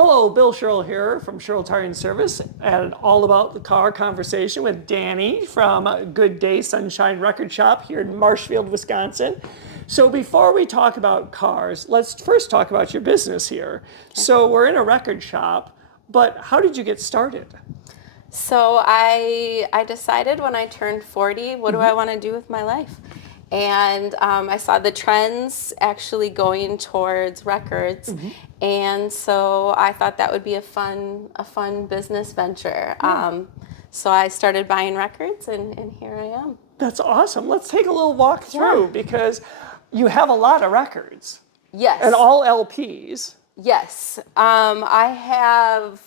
Hello, Bill Sherrill here from Sherrill Tire and Service, and all about the car conversation with Dani from Good Day Sunshine Record Shop here in Marshfield, Wisconsin. So before we talk about cars, let's first talk about your business here. Okay. So we're in a record shop, but how did you get started? So I decided when I turned 40, what do I want to do with my life? And I saw the trends actually going towards records, and so I thought that would be a fun business venture. So I started buying records, and here I am. That's awesome. Let's take a little walk through because you have a lot of records. Yes. And all LPs. Yes. I have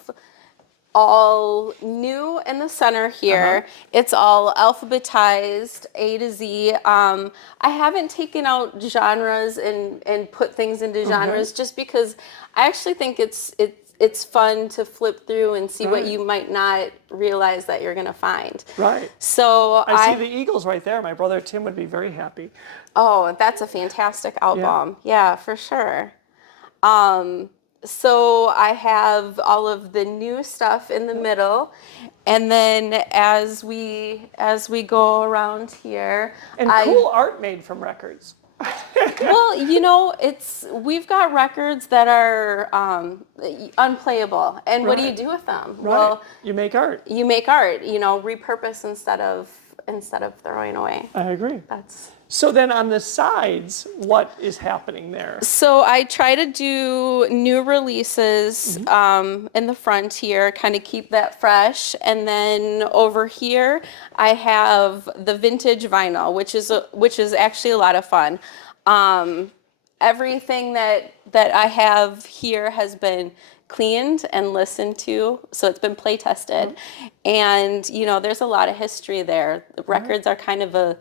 all new in the center here. It's all alphabetized A to Z. I haven't taken out genres and put things into genres just because I actually think it's fun to flip through and see what you might not realize that you're gonna find. Right. So I see the Eagles right there. My brother Tim would be very happy. Oh, that's a fantastic album. Yeah, for sure. So I have all of the new stuff in the middle, and then as we go around here, and cool art made from records. Well, we've got records that are unplayable, and what do you do with them? Right. Well, you make art. You make art. Repurpose instead of throwing away. I agree. So then on the sides, what is happening there? So I try to do new releases in the front here, kind of keep that fresh. And then over here, I have the vintage vinyl, which is actually a lot of fun. Everything that I have here has been cleaned and listened to, so it's been play tested. And there's a lot of history there. The records are kind of a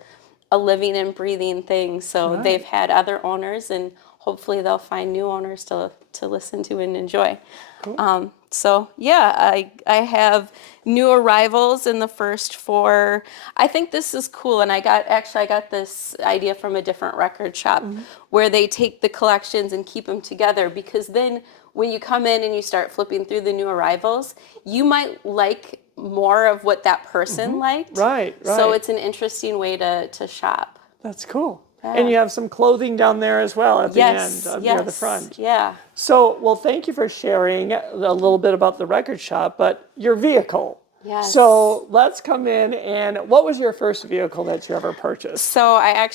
living and breathing thing, so they've had other owners, and hopefully they'll find new owners to listen to and enjoy. Cool. I have new arrivals in the first 4. I think this is cool, and I got this idea from a different record shop where they take the collections and keep them together, because then when you come in and you start flipping through the new arrivals, you might like more of what that person liked. Right. So it's an interesting way to shop. That's cool. Yeah. And you have some clothing down there as well at the end, near the front. Yeah. So, well, thank you for sharing a little bit about the record shop, but your vehicle. Yes. So let's come in, and what was your first vehicle that you ever purchased? So I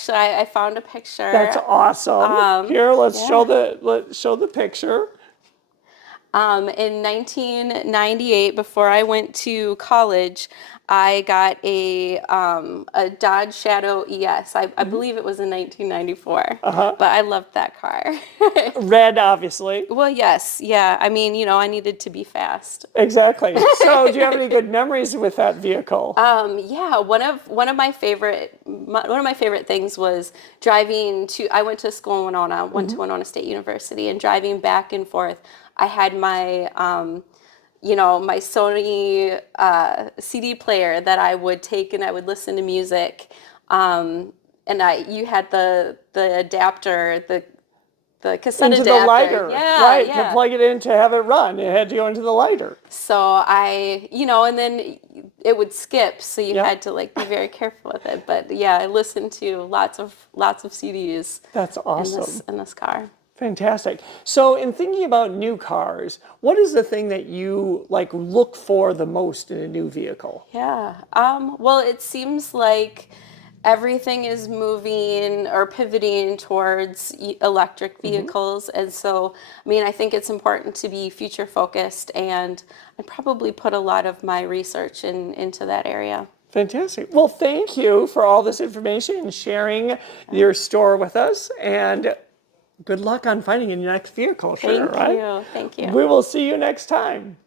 found a picture. That's awesome. Here, let's show the picture. In 1998, before I went to college, I got a Dodge Shadow ES. I believe it was in 1994, but I loved that car. Red, obviously. Well, yes, yeah. I mean, I needed to be fast. Exactly. So, do you have any good memories with that vehicle? Yeah. One of my favorite things was driving to. I went to school in Winona. Went to Winona State University, and driving back and forth. I had my, my Sony CD player that I would take and I would listen to music. And you had the adapter, the cassette into adapter. The lighter, right? To plug it in to have it run. It had to go into the lighter. So and then it would skip, so you had to be very careful with it. But yeah, I listened to lots of CDs. That's awesome. In this car. Fantastic. So in thinking about new cars, what is the thing that you look for the most in a new vehicle? Yeah. Well, it seems like everything is moving or pivoting towards electric vehicles. And so, I think it's important to be future focused, and I probably put a lot of my research into that area. Fantastic. Well, thank you for all this information and sharing your store with us, and good luck on finding your next vehicle, right? Thank you. We will see you next time.